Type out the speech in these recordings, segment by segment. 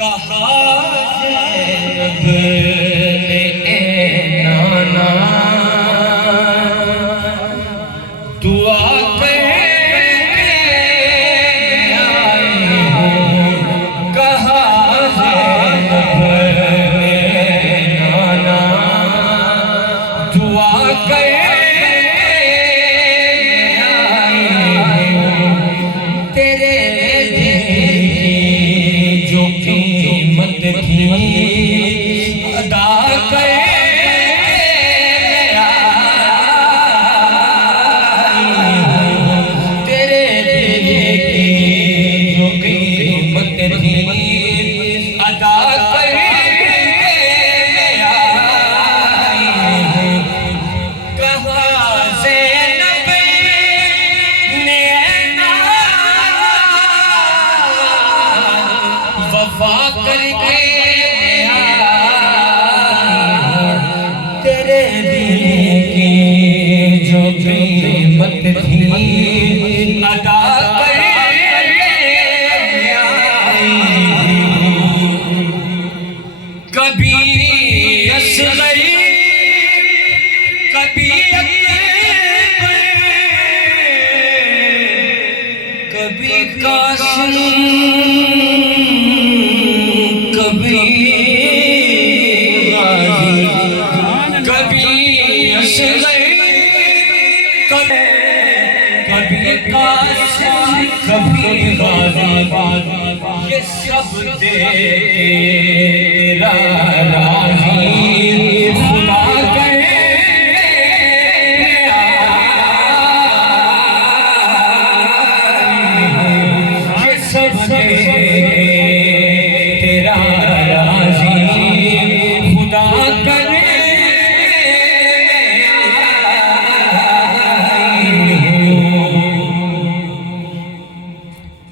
कहा ज़ैनब ने नाना दुआ करके आए हूँ। कहा ज़ैनब ने नाना दुआ करके आए हूँ। तेरे जो कीमत थी अदा कर तेरे जो कीमत थी अदा कर कहाँ ज़ैनब ने वफा करके तेरे दिल की जो कीमत थी अदा कभी असग़र कभी अकबर कभी कासिम कभी गाज़ी कभी असग़र कभी कासिम कभी गाज़ी ये सब दे तेरा राज़ी खुदा करे ये सब दे तेरा राज़ी खुदा करे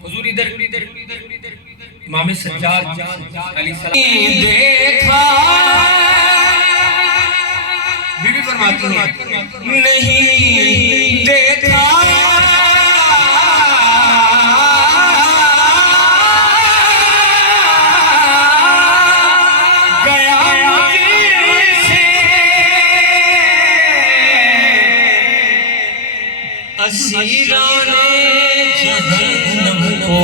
हुज़ूर इधर इमाम सज्जाद अलैहिस्सलाम देखा बीबी फरमाती हैं नहीं देखा गया मुझसे असीराने जहन्नम को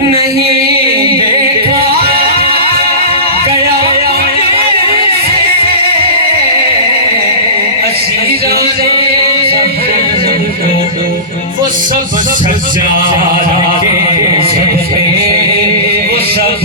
नहीं देखा गया असीराने जहन्नम को वो सब सज्जाद के वो सब